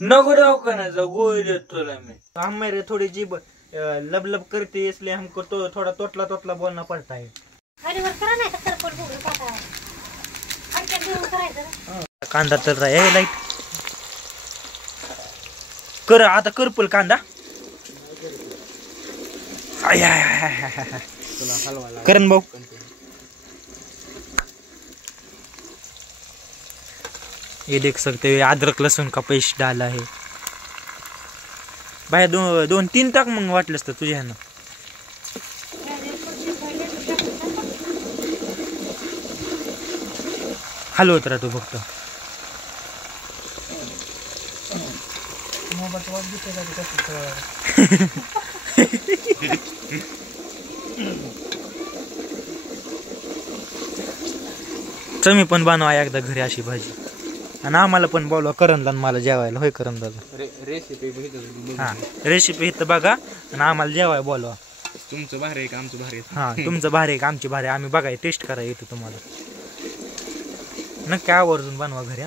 नको दवाखान्याचा गोळी देतो तुला मी. हमारे थोड़ी जीभ लब लब करती इसलिए हमको तो थोड़ा तोतला तोतला बोलना पड़ता है. कांदा तर राय लाईट कर आता करपल कांदा. करण भाऊ ये देख सकते हो अदरक लहसुन का पेस्ट डाला है भाई. दोन तीन टाक मग वाटलंस तर तुझ्या ह्यानं. हलवत राहतो फक्त. तुम्ही पण बनवा एकदा घरी अशी भाजी आणि आम्हाला पण बोलवा करणला मला जेवायला. होय करण दादा रेसिपी इथं बघा आणि आम्हाला जेवायला बोलवा. तुमचं भारी आहे का आमचं भारी आहे? हा तुमचं भारी आहे का आमची भारी. आम्ही बघाय टेस्ट करायला येतो तुम्हाला. नक्की आवर्जून बनवा घरी.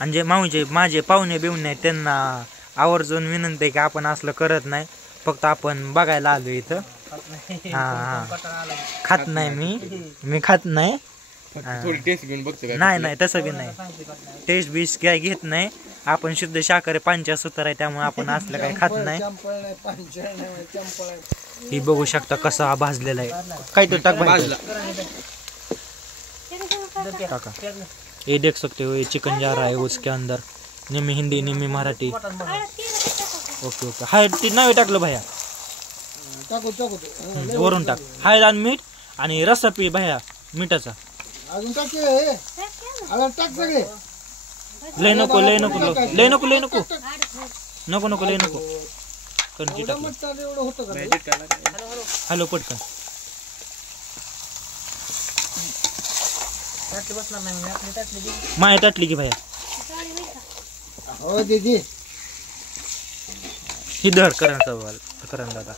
आणि जे माऊचे माझे पाहुणे बिवणे नाही त्यांना आवर्जून विनंती आहे की आपण असलं करत नाही. फक्त आपण बघायला आलो इथं. हा खात नाही मी खात नाही. थोडी टेस्ट घेऊन बघतो. नाही नाही तसं बी नाही. टेस्ट बीस काय घेत नाही. आपण शुद्ध शाकाहारी पंचासूत्र आहे त्यामुळे आपण असलं काही खात नाही. ही बघू शकता कसा भाजलेला आहे. काय तो टाक भाजला टाका. ये देख सकते हो ये चिकन जा रहा है उसके अंदर. निम्मी हिंदी निम्मी मराठी. ओके ओके हळद ती नावे टाकलं भैया. वरून टाक हळद आणि मीठ आणि रस्सा पी भैया मिठाचा. लय नको लय नको लय नको लय नको नको नको लय नको. कणकी टाकलं. हॅलो पटकन. माय टाटली की भैया. हो दीदी ही धर करण दादा.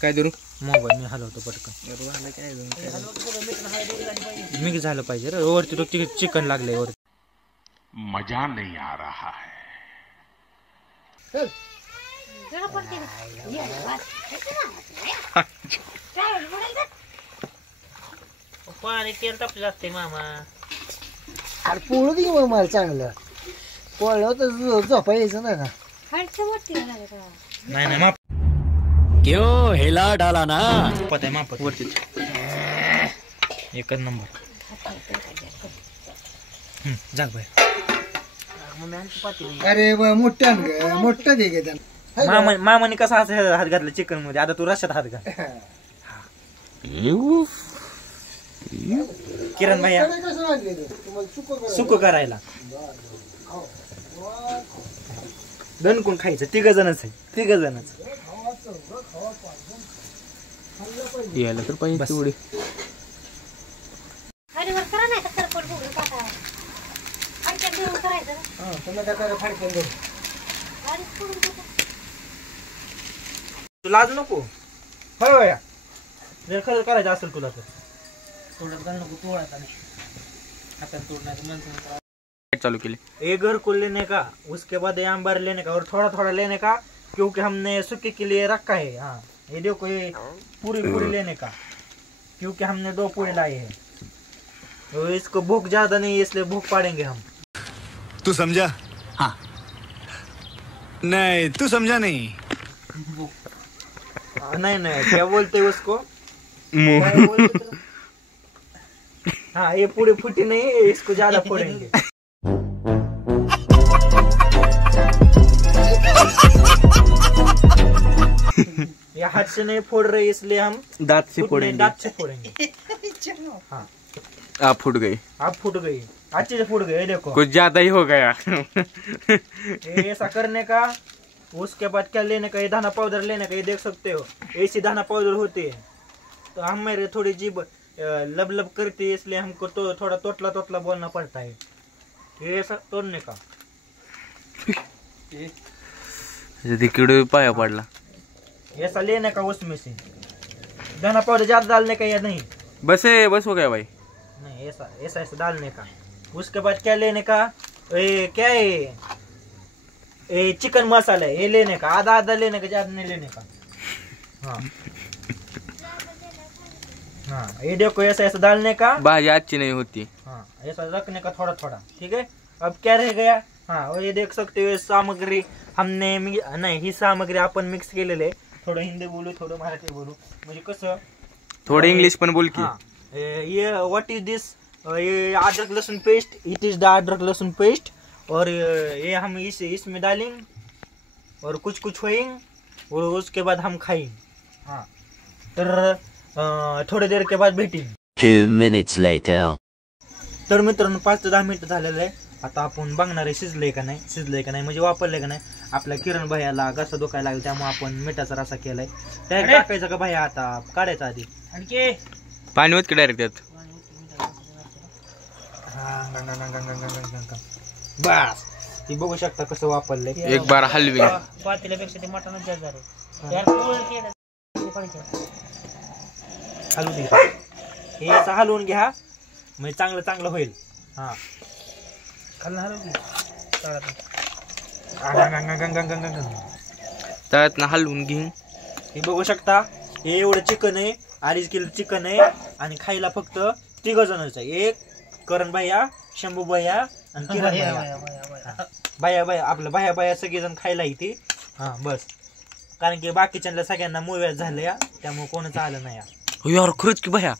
काय धरू मोबाईल मी हलवतो पटकन. मिक्स झालं पाहिजे रे. वरती तो चिकन लागलंय वरती. मजा नहीं आ रहा है. पाणी तेल तापलं असते मामा. अरे पोळू दे मग मला चांगलं. पोळलं तर झोपा यायचं ना का. नाही नाही माप क्यों हिला डाला ना. पत आहे मापत वरती. एकच नंबर. जाग भाई. अरे मोठं दे गे. मामाने कसा हात घातला चिकन मध्ये. आता तू रश्यात हात घाल. किरण भैया सुक करायला दणकून खायचं. तिघ जणच आहे. तिघ जणच यायला तर पाहिजे तेवढे. तू लाज नको. होय भैया जर खरं करायचं असेल तुला तर थोडं घाल नको. तोडायचा नाही हातात तोडण्याचं. चालू केले. एक घर को लेने का उसके बाद अंबार लेने का और थोड़ा थोड़ा लेने का क्योंकि हमने सूखे के लिए रखा है. हाँ ये देखो ये पूरी पूरी लेने का क्योंकि हमने 2 पूरे लाए हैं. तो इसको भूख ज्यादा नहीं इसलिए भूख पाड़ेंगे हम. तू समझा? हाँ. नहीं तू समझा नहीं. नहीं नहीं क्या बोलते उसको. हाँ ये पूरी फूटी नहीं इसको ज्यादा फोड़ेंगे. ये हाथ से नहीं फोड़ रहे इसलिए हम दांत से फोड़ेंगे. दांत से फोड़ेंगे. हाँ आप फूट गई. आप फूट गई. अच्छे से फूट गए. देखो कुछ ज्यादा ही हो गया. ये ऐसा करने का. उसके बाद क्या लेने का. ये दाना पाउडर लेने का. ये देख सकते हो ऐसी दाना पाउडर होती है. तो हमारे थोड़ी जीभ लब लब करती है इसलिए हमको तो थोड़ा तोतला तोतला बोलना पड़ता है. ये ऐसा तोड़ने का. तिकडे पाया पडला. ऐसा लेने का उसमें से. धना पाउडर ज्यादा डालने का या नहीं? बस हो गया भाई। नहीं, ऐसा ऐसा ऐसा डालने का। उसके बाद क्या लेने का? क्या है, चिकन मसाला है, ये लेने का, आधा आधा लेने का, ज्यादा नहीं लेने का। हाँ हाँ, ये देखो ऐसा ऐसा डालने का। भाजी अच्छी नहीं होती। हाँ, ऐसा रखने का थोड़ा थोड़ा, ठीक है। अब क्या रह गया? हाँ, और ये देख सकते हो सामग्री हमने नहीं, ही सामग्री आपण मिक्स केलेले. थोडं हिंदी बोलू, थोडं मराठी बोलू, म्हणजे कसं थोडं इंग्लिश पण बोल की. हाँ, ये व्हाट इज दिस? ये अदरक लहसुन पेस्ट, इट इज द अदरक लहसुन पेस्ट. और ये हम इसमें डालेंगे और कुछ कुछ होएंगे और उसके बाद हम खाएंगे. हाँ, तर थोड़ी देर के बाद भेटेंगे. 2 minutes later. तर मित्रांनो 5 ते 10 मिनिटं झालेलं आहे. आता आपण बघणार आहे शिजलंय का नाही म्हणजे वापरलंय का नाही. आपल्या किरण भैयाला घसा दुखायला लागला, त्यामुळे आपण मिठाचा रसा केलाय. त्यात टाकायचं का भैया? आता काढायचा आधी आणखी पाणी होत की डायरेक्ट त्यात. बस, ती बघू शकता कसं वापरलंय. एक बार हलवी. पातेल्यापेक्षा ते मटणच जास्त झालं. हलवून घ्या, हे असं हलवून घ्या म्हणजे चांगलं चांगलं होईल. हा, त्यात ना हलवून घेईन. हे बघू शकता, हे एवढं चिकन आहे, 2.5 किलो चिकन आहे आणि खायला फक्त 3 जणच आहे. एक करण भैया, शंभू भैया आणि किरण भैया आपलं भैया सगळेजण खायला येते. हा बस, कारण की बाकीच्यांना सगळ्यांना मूव्या झाल्या, त्यामुळे कोणाचं आलं नाही. यार खरंच की भैया.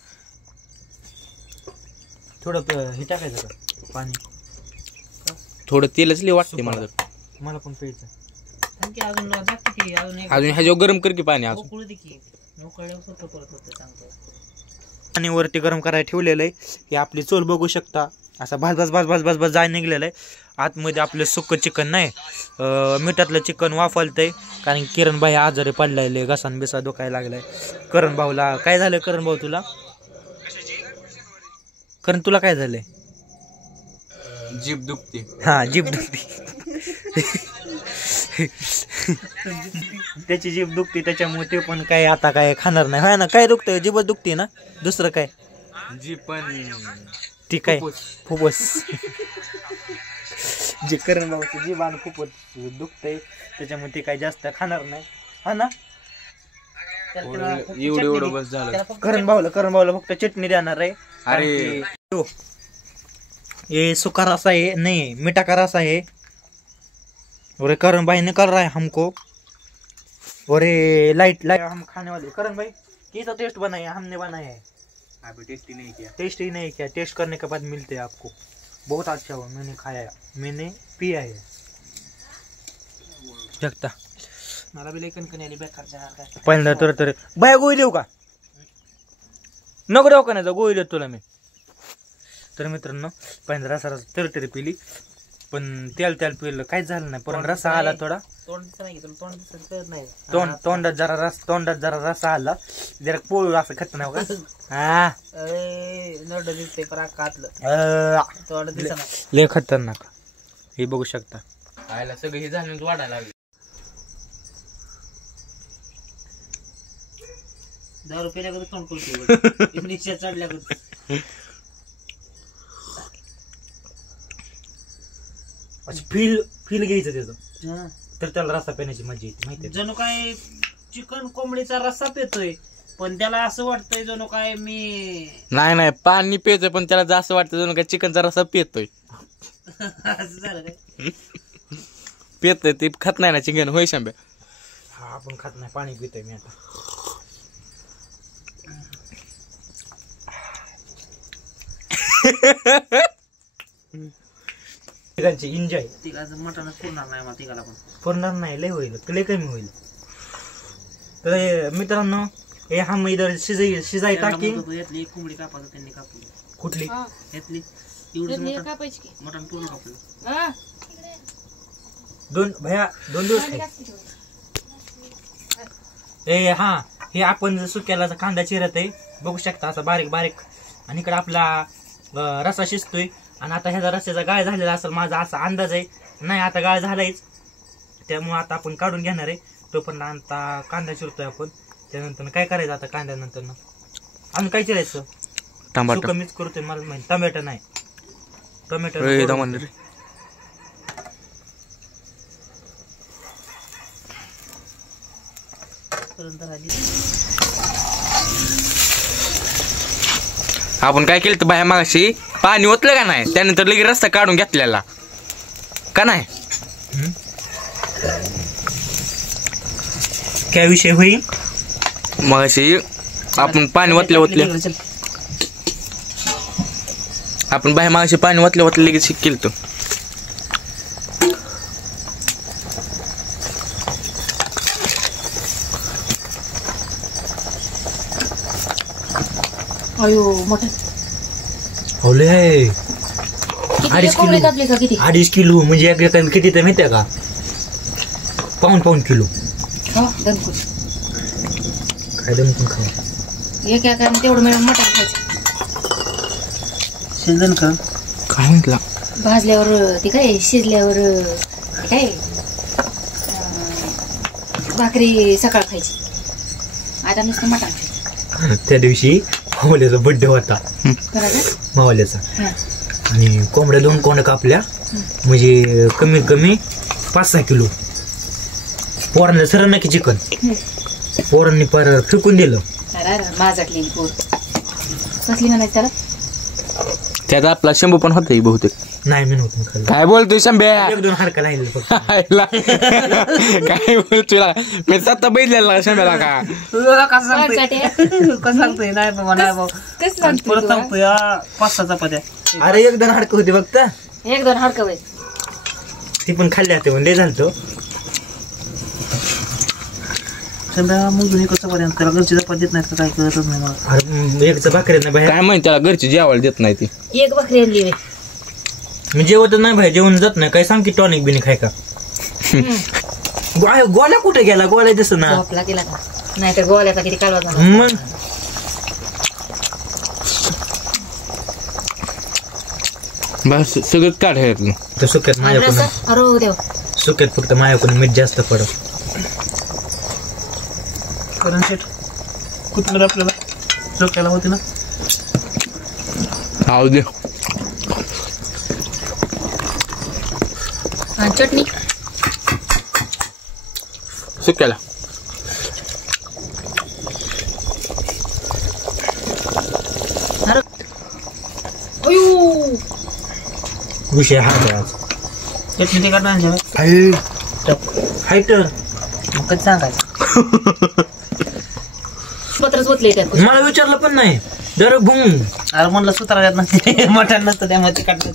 थोडं हे टाकायचं का पाणी? थोडं तेलच लय वाटते मला तर. मला पण प्यायचं. अजून ह्याच्यावर गरम कर की पाणी. अजून आणि वरती गरम करायला ठेवलेलं आहे. हे आपली चोल बघू शकता, असा भाज जाय निघलेलं आहे. आतमध्ये आपलं सुक्क चिकन नाही, मिठातलं चिकन वाफलतंय, कारण किरण भाई आजारी पडलाय, घसान बिसा दुखायला लागलाय. करण भाऊला काय झालं? करण भाऊ तुला काय झालंय? जीभ दुखते. हा, जीभ दुखते. त्याची जीभ दुखते, त्याच्यामुळे ते पण काय आता काय खाणार नाही. हा ना, काय दुखतंय? जीभच दुखते ना, दुसरं काय? जीभ पण ती काय फुफुस. जे करण भाऊची जीभ आणि फुफुस दुखतंय, त्याच्यामुळे ते काय जास्त खाणार नाही. हा ना, एवढं बस झालं. करण भाऊला फक्त चटणी देणार आहे. अरे ये सूखा रसा है, नहीं मीठा का रसा है. और करण भाई ने कर रहा है हमको, और ये लाइट हम खाने वाले. करण भाई कैसा टेस्ट बनाया? हमने बनाया है, अभी टेस्ट ही नहीं किया. टेस्ट ही नहीं किया. टेस्ट करने के बाद मिलते हैं आपको. बहुत अच्छा हुआ, मैंने खाया, मैंने पिया है. जगता मला बी लेखन कण्याली बेकार पहिल्यांदा तर बाया गोळी देऊ का? नको देऊ का नाही, गोळी देतो तुला मी. तर मित्रांनो पहिल्यांदा रसा तरी पिली, पण तेल पिलं काहीच झालं नाही. पण रसा आला थोडा, तोंडात जरा रसा आला, जरा पोळू असं खत नाही का? हा, लय खतरनाक. हे बघू शकता, आयला सगळं हे झालं वाढायला लागलं. 10 रुपये तोंड करतो रिक्षा चढल्या. फील घ्यायचं त्याचं, तर त्याला रस्सा पिण्याची मजा येते, माहिती. जणू काय चिकन कोंबडीचा रस्सा पितोय, पण त्याला असं वाटतंय जणू काय मी नाही पाणी पितोय, पण त्याला जास्त वाटतं जणू काय चिकनचा रस्सा पितोय. असं झालं काय? पितोय ते खात नाही ना चिकन. होय शांब्या? हा, आपण खात नाही, पाणी पितोय मी आता. एन्जॉय. तिघाचं मटण पुरणार नाही, मला तिघाला पण पुरणार नाही, लय होईल, लय कमी होईल. तर मित्रांनो, हे हम इधर शिजाई टाकी. यातली एक कोंबडी कापायचं त्यांनी कापली. कुठली? यातली मटण पूर्ण कापलं. 2 दिवस खाई. हा, हे आपण सुक्याला कांदा चिरत आहे, बघू शकता असं बारीक बारीक. आणि इकडे आपला रसा शिजतोय. आणि आता ह्याचा रस्त्याचा गाळ झालेला असेल माझा असा अंदाज आहे. नाही, आता गाळ झालायच, त्यामुळे आता आपण काढून घेणार आहे. तो पण आता कांदा चिरतोय आपण. त्यानंतर काय करायचं आता कांद्यानंतर आम्ही काय चिरायचं टमाटर सुकं मीच करतोय मला माहिती टोमॅटो नाही टोमॅटो टमाटर आपण काय केलं तर बाहेर मागाशी पाणी ओतलं का नाही त्यानंतर लगेच रस्ता काढून घेतलेला का नाही काय विषय होईल मगाशी आपण पाणी ओतले आपण बाहेर मागाशी पाणी ओतले लगेच केलं तो अयो मोठं होले आहे किती कोंबडी कापली का किती 2.5 किलो म्हणजे एक एका किती तर माहिती आहे का पाऊण किलो हो दणकून काय दमकून खाऊ एक एकाने तेवढं मिळून मटण खायचं शिजन का काय म्हटलं भाजल्यावर ते काय शिजल्यावर ते काय भाकरी सकाळ खायची आता नुसतं मटण खायचं त्या दिवशी मावल्याचा बर्थडे होता कोणाचं? मावल्याचा हा. आणि कोंबड्या 2 कोंबड्या कापल्या म्हणजे कमीत कमी 5-6 किलो पोरांना सरळ नाही की चिकन पोरांनी पार फेकून दिलं अरे माझाटली पोर कसली म्हणायचं त्याला त्यात आपला शंभू पण होता बहुतेक नाही मी नव्हतं खाल्लं काय बोलतोय शंभ्या 1-2 हाडका राहिले फक्त काय बोलतोय मी सत्ता बैठलेला शंभ्याला का तुला कसं सांगतोय माझ्यासाठी कसं सांगतोय नाही बाबा नाही बाबा कसं सांगतो परत तू, सांगतोय 5-6 चपात्या अरे 1-2 हाडकं होती फक्त हा? एक दोन हडकं बाई ती पण खाल्ली होते पण लय झालतो समजा मोजून एकच चपात्या त्याला घरची चपाती देत नाहीत का काय कळतच नाही मला अरे एकचं भाकरीत नाही बाहेर काय माहिती त्याला घरची जेवायला देत नाही ती एक बकरी आणली बाई मी जेवत नाही बाहेर जेवण जात नाही काय सांग की टॉनिक बिनिक खाय का गोल्या कुठे गेला गोल्या दिसत ना झोपला गेला का नाहीतर गोल्याचा किती कालवा झाला मग बस सगळं काढायचं तर सुक्यात आणि रस्सा? माझ्याकडून अरे देव सुक्यात फक्त माझ्याकडून मीठ जास्त पडत करण शेट कुठलं आपल्याला चोक्याला होती ना आऊ दे आणि चटणी सुक्याला अरे अयो विषय हा आहे आज चटणी ते करणार हायट मग कधी सांगायचं पत्रच ओतले त्यात मला विचारलं पण नाही जर भूम अरे म्हणलं सुतारा देत नसते मटण नसतं त्यामुळे ते काढत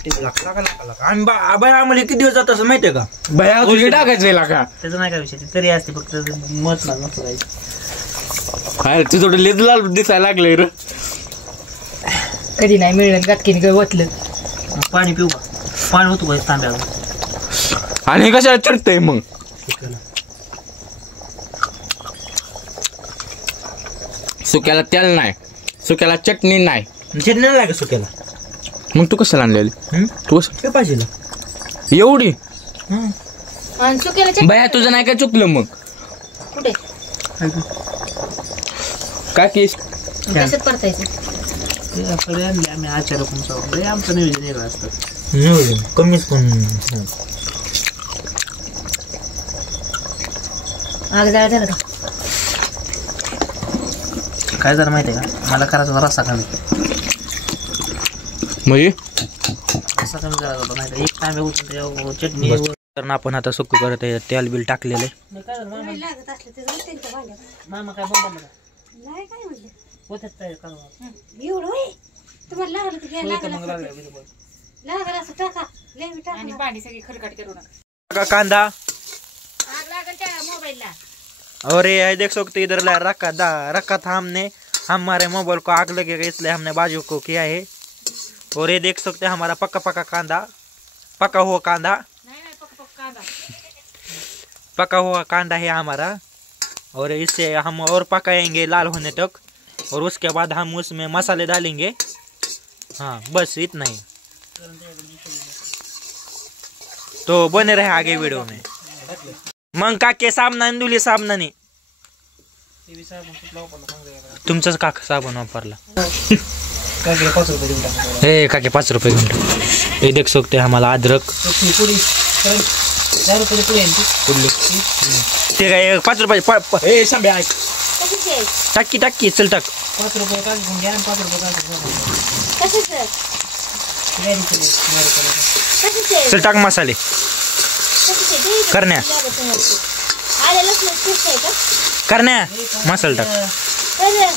आणि बाय आम्हाला किती दिवस जात असं माहितीये का भया तुझी टाकायचं का त्याचं नाही काय विषय ते तरी असते फक्त मत ना नसतं काही काय तुझं थोडं लेज लाल दिसायला लागलंय रे कधी नाही मिळलं गातकीने ओतलं मग पाणी पिऊ का पाणी होतो का तांब्यावर आणि हे कशाला चढतंय मग सुक्याला तेल नाही सुक्याला चटणी नाही चटणी नाही लागत सुक्याला मग तू कशाला आणलेली तू कसं काय पाहिजे एवढी आणि चुकीला चटणी भया तुझं नाही काय चुकलं मग कुठे काय केस कशात परतायचं आपल्याकडे आणले आम्ही आचार्य तुमचं आमचं नियोजन वेगळं असतं नियोजन कमीच पण आग जाळ झालं का काय झालं माहिती आहे का मला करायचा होता रस्सा कमी म्हणजे रस्सा कमी करायचा होता नाही तर एक तांब्या उचलून त्याच्यावर चटणी तर आपण आता सुकू करत आहे तेल बिल टाकलेलं आहे काय झालं मामा काय बोंबलं का होत्यात काय करवा आणि पाणी सगळी खरकट करू नका का कांदा आग लागल त्या मोबाईलला और ये देख सकते हो इधर रखा था हमने हमारे मोबाइल को आग लगेगा इसलिए हमने बाजू को किया है और ये देख सकते हैं हमारा पका हुआ कांदा पका हुआ कांदा है हमारा और इसे हम और पकाएंगे लाल होने तक और उसके बाद हम उसमें मसाले डालेंगे हाँ बस इतना ही तो बने रहे आगे वीडियो में मग काके सामना दुली सामनाने तुमचाच काका साबण वापरला काय केलं 5 रुपये देऊन टाका हे काके 5 रुपये घेऊन हे देख सकते हमारा अदरक पुडी 4 रुपये पुडी आहे ते काय 5 रुपये ए शांब्या ऐक. टाकी चल टाक 5 रुपये काय घेऊन घ्या आणि 5 रुपये काय चल टाक मसाले करण्या मसाला टाक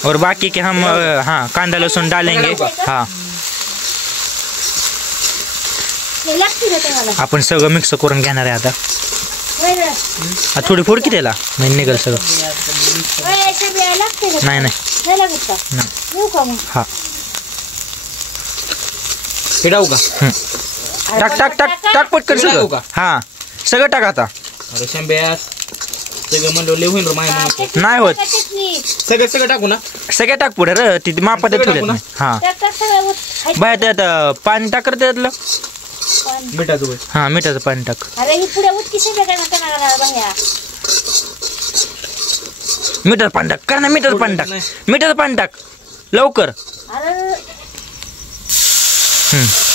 और बाकी के हम हाँ कांदा लहसुन डालेंगे हाँ आपण सगळं मिक्स करून घेणार आहे आता थोडी फोड की त्याला म्हणजे निघेल सगळं नाही हा हे टाकू का? टाक पटकन सगळं हा सगळं टाक आता अरे शांब्या सगळं म्हणलं लय होईल रे माय म्हणून. नाही होत सगळं टाकू ना. सगळं टाक पुढे र तिथे मापात ठेवलेत नाही हा बाहेर त्यात पाणी टाक रे त्यातलं मिठाचं वय. हा मिठाचं पाणी टाक मीटर पाणी टाक कर ना मीटर पाणी टाक लवकर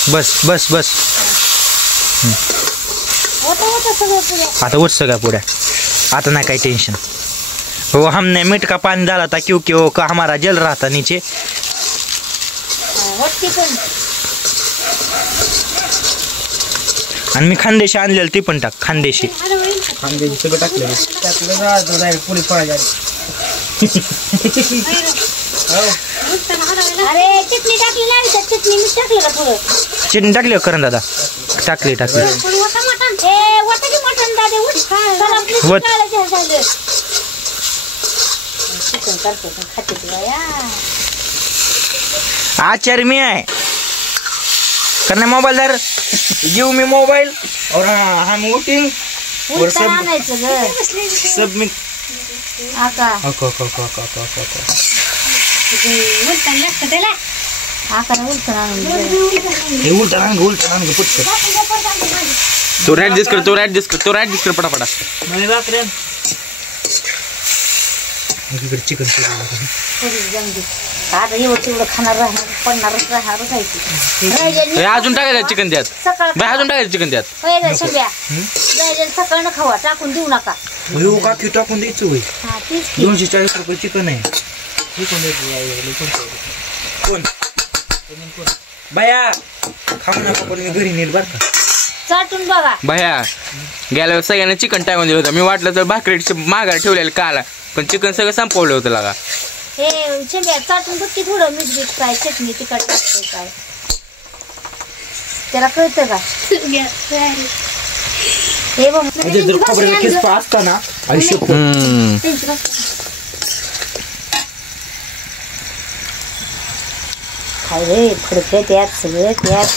बस आता उठ सगळ्या पुढ्या आता ना काही टेंशन वो हमने मीठ का पानी डाला था क्योंकि वो का हमारा जल रहा था नीचे आणि मी खानदेशी आणलेलं ती पण टाक खानदेशी सगळं टाकलं पुरी पळा चटणी टाकली करण दादा टाकली आचार्य मी आहे करना मोबाइल दर गिव मी मोबाइल और हम वोटिंग और सब में तो ऍडजस्ट कर पटापटा. चिकन अजून टाकायचं चिकन त्यात बाय अजून टाकायचं चिकन त्यात सकाळ खावा टाकून देऊ नका काकी टाकून द्यायचं होय 240 रुपये चिकन आहे कोण बाया खाऊ नका पण मी घरी नेल बरं का चाटून बघा बाया गेल्या वेळेस सगळ्यांना चिकन टाकून दिलं होतं मी वाटलं तर भाकरीचे माघार ठेवलेलं काला पण चिकन सगळं संपवलं होतं लागा हे शेंब्या चाटून बघ थोडं मीठ बीठ काय चटणी तिखट टाकते काय त्याला कळतं का हे बघ जर खोबऱ्याचा किस्सा असता ना आयुष्य काय रे फडकं त्यात सगळं त्यात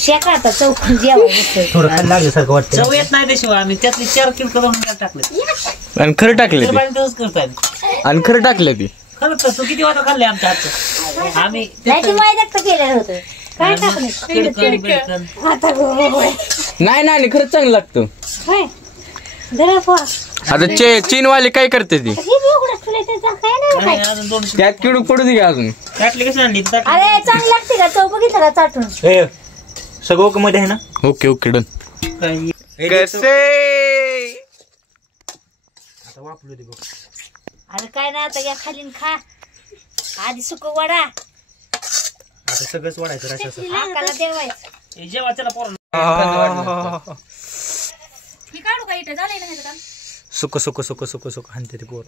शेका आता चौकून जेवायचं थोडं खायला लागल्यासारखं वाटतं चव येत नाही त्याशिवाय आम्ही त्यातली 4 किलो करून टाकले आणि खरं टाकलं ती तसंच करताय आणि खरं टाकलं ती खरं तू किती वाटा खाल्ले आमच्या हातचं आम्ही नाही ते मैद्यात केलेलं होतं काय टाकलं आता नाही खरंच चांगलं लागतं काय जरा पोहा आता चीनवाले काय करते ती हे बी उघडं ठेवलंय त्याचं काय नाही नाही, काय अजून 2 त्यात किडूक पडू दे का अजून टाकली कसं आणली अरे चांगली लागते का चव बघितलं का चाटून हे सगळं ओके मध्ये आहे ना ओके डन कसे आता वापरू दे बघ अरे काय नाही आता या खालीन खा आधी सुक वडा आता सगळंच वाढायचं रशाचं आकाला देवायचं जेव्हा त्याला पोरं ही काढू का इथं झालंय ना सुक हानते ते पोर